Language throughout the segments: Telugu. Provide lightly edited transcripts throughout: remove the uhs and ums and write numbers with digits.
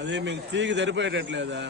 అదే మీకు తీగి సరిపోయేటట్లేదా?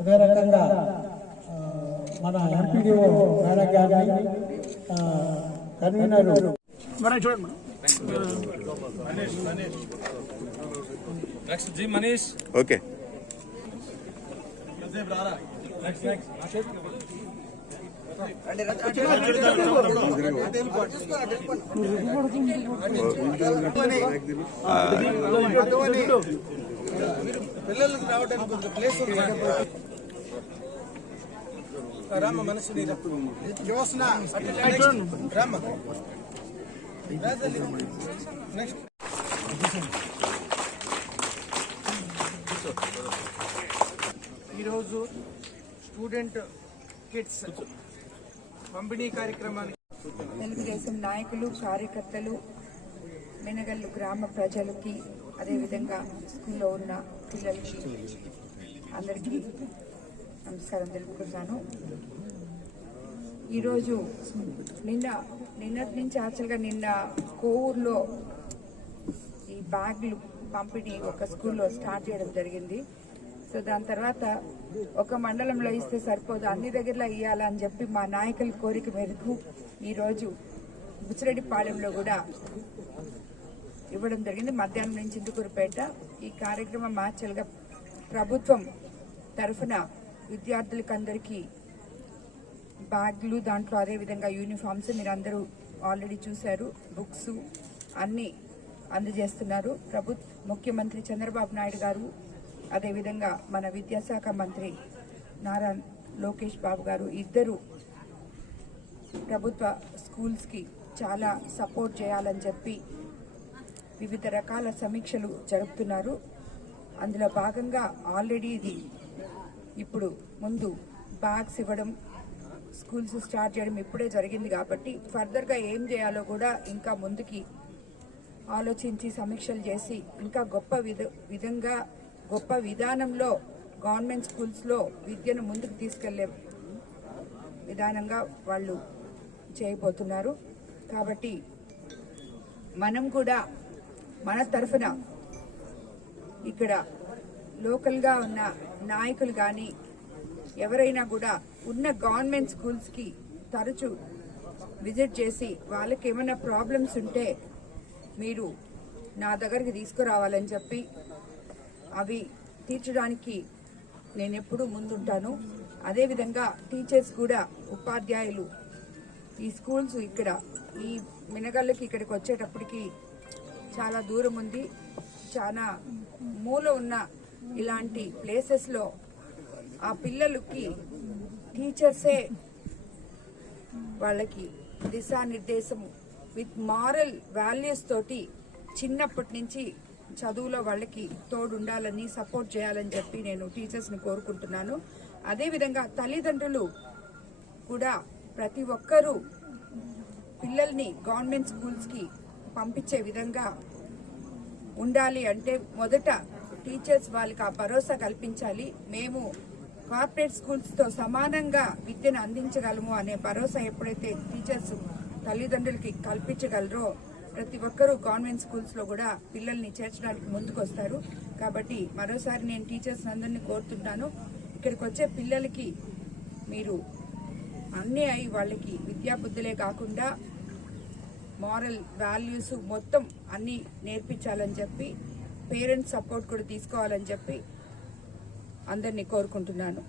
అదే రకంగా మన ఎంపీడీఓ మేడం గారిని కన్వీనర్ ఓకే పిల్లలకు రావడానికి కొంచెం ప్లేస్ రామ్మ మనసు యోసన రామ్మ నెక్స్ట్ ఈరోజు స్టూడెంట్ కిట్స్ పంపిణీ కార్యక్రమానికి తెలుగుదేశం నాయకులు కార్యకర్తలు మెనగల్లు గ్రామ ప్రజలకి అదేవిధంగా స్కూల్లో ఉన్న పిల్లలకి అందరికీ నమస్కారం తెలుపుకుంటున్నాను. ఈరోజు నిన్నటి నుంచి యాక్చువల్గా నిన్న కోవూరులో ఈ బ్యాగులు పంపిణీ ఒక స్కూల్లో స్టార్ట్ చేయడం జరిగింది. సో దాని తర్వాత ఒక మండలంలో ఇస్తే సరిపోదు, అన్ని దగ్గరలో ఇవ్వాలని చెప్పి మా నాయకుల కోరిక మేరకు ఈరోజు బుచ్చిరెడ్డిపాలెంలో కూడా ఇవ్వడం జరిగింది. మధ్యాహ్నం నుంచి ఇందుకూరుపేట. ఈ కార్యక్రమం యాక్చువల్గా ప్రభుత్వం తరఫున విద్యార్థులకు అందరికీ బ్యాగ్లు, దాంట్లో అదేవిధంగా యూనిఫామ్స్ మీరు అందరూ ఆల్రెడీ చూశారు, బుక్స్ అన్నీ అందజేస్తున్నారు. ముఖ్యమంత్రి చంద్రబాబు నాయుడు గారు అదేవిధంగా మన విద్యాశాఖ మంత్రి నారా లోకేష్ బాబు గారు ఇద్దరు ప్రభుత్వ స్కూల్స్కి చాలా సపోర్ట్ చేయాలని చెప్పి వివిధ రకాల సమీక్షలు జరుపుతున్నారు. అందులో భాగంగా ఆల్రెడీ ఇది ఇప్పుడు ముందు బ్యాగ్స్ ఇవ్వడం, స్కూల్స్ స్టార్ట్ చేయడం ఇప్పుడే జరిగింది కాబట్టి ఫర్దర్గా ఏం చేయాలో కూడా ఇంకా ముందుకి ఆలోచించి సమీక్షలు చేసి ఇంకా గొప్ప విధానంలో గవర్నమెంట్ స్కూల్స్లో విద్యను ముందుకు తీసుకెళ్లే విధానంగా వాళ్ళు చేయబోతున్నారు. కాబట్టి మనం కూడా మన తరఫున ఇక్కడ లోకల్గా ఉన్న నాయకులు కానీ ఎవరైనా కూడా ఉన్న గవర్నమెంట్ స్కూల్స్కి తరచూ విజిట్ చేసి వాళ్ళకి ఏమైనా ప్రాబ్లమ్స్ ఉంటే మీరు నా దగ్గరికి తీసుకురావాలని చెప్పి అవి తీర్చడానికి నేను ఎప్పుడూ ముందుంటాను. అదేవిధంగా టీచర్స్ కూడా, ఉపాధ్యాయులు ఈ స్కూల్స్ ఇక్కడ ఈ మినగళ్ళకి ఇక్కడికి వచ్చేటప్పటికి చాలా దూరం ఉంది, చాలా మూల ఉన్న ఇలాంటి ప్లేసెస్లో ఆ పిల్లలకి టీచర్సే వాళ్ళకి దిశానిర్దేశం విత్ మారల్ వాల్యూస్ తోటి చిన్నప్పటి నుంచి చదువులో వాళ్ళకి తోడు ఉండాలని, సపోర్ట్ చేయాలని చెప్పి నేను టీచర్స్ని కోరుకుంటున్నాను. అదేవిధంగా తల్లిదండ్రులు కూడా ప్రతి ఒక్కరూ పిల్లల్ని గవర్నమెంట్ స్కూల్స్కి పంపించే విధంగా ఉండాలి. అంటే మొదట టీచర్స్ వాళ్ళకి ఆ భరోసా కల్పించాలి. మేము కార్పొరేట్ స్కూల్స్తో సమానంగా విద్యను అందించగలము అనే భరోసా ఎప్పుడైతే టీచర్స్ తల్లిదండ్రులకి కల్పించగలరో ప్రతి ఒక్కరూ గవర్నమెంట్ స్కూల్స్లో కూడా పిల్లల్ని చేర్చడానికి ముందుకు వస్తారు. కాబట్టి మరోసారి నేను టీచర్స్ అందరినీ కోరుతుంటాను, ఇక్కడికి వచ్చే పిల్లలకి మీరు అన్నీ అయి వాళ్ళకి విద్యాబుద్ధులే కాకుండా మారల్ వాల్యూస్ మొత్తం అన్నీ నేర్పించాలని చెప్పి పేరెంట్స్ సపోర్ట్ కూడా తీసుకోవాలని చెప్పి అందరినీ కోరుకుంటున్నాను.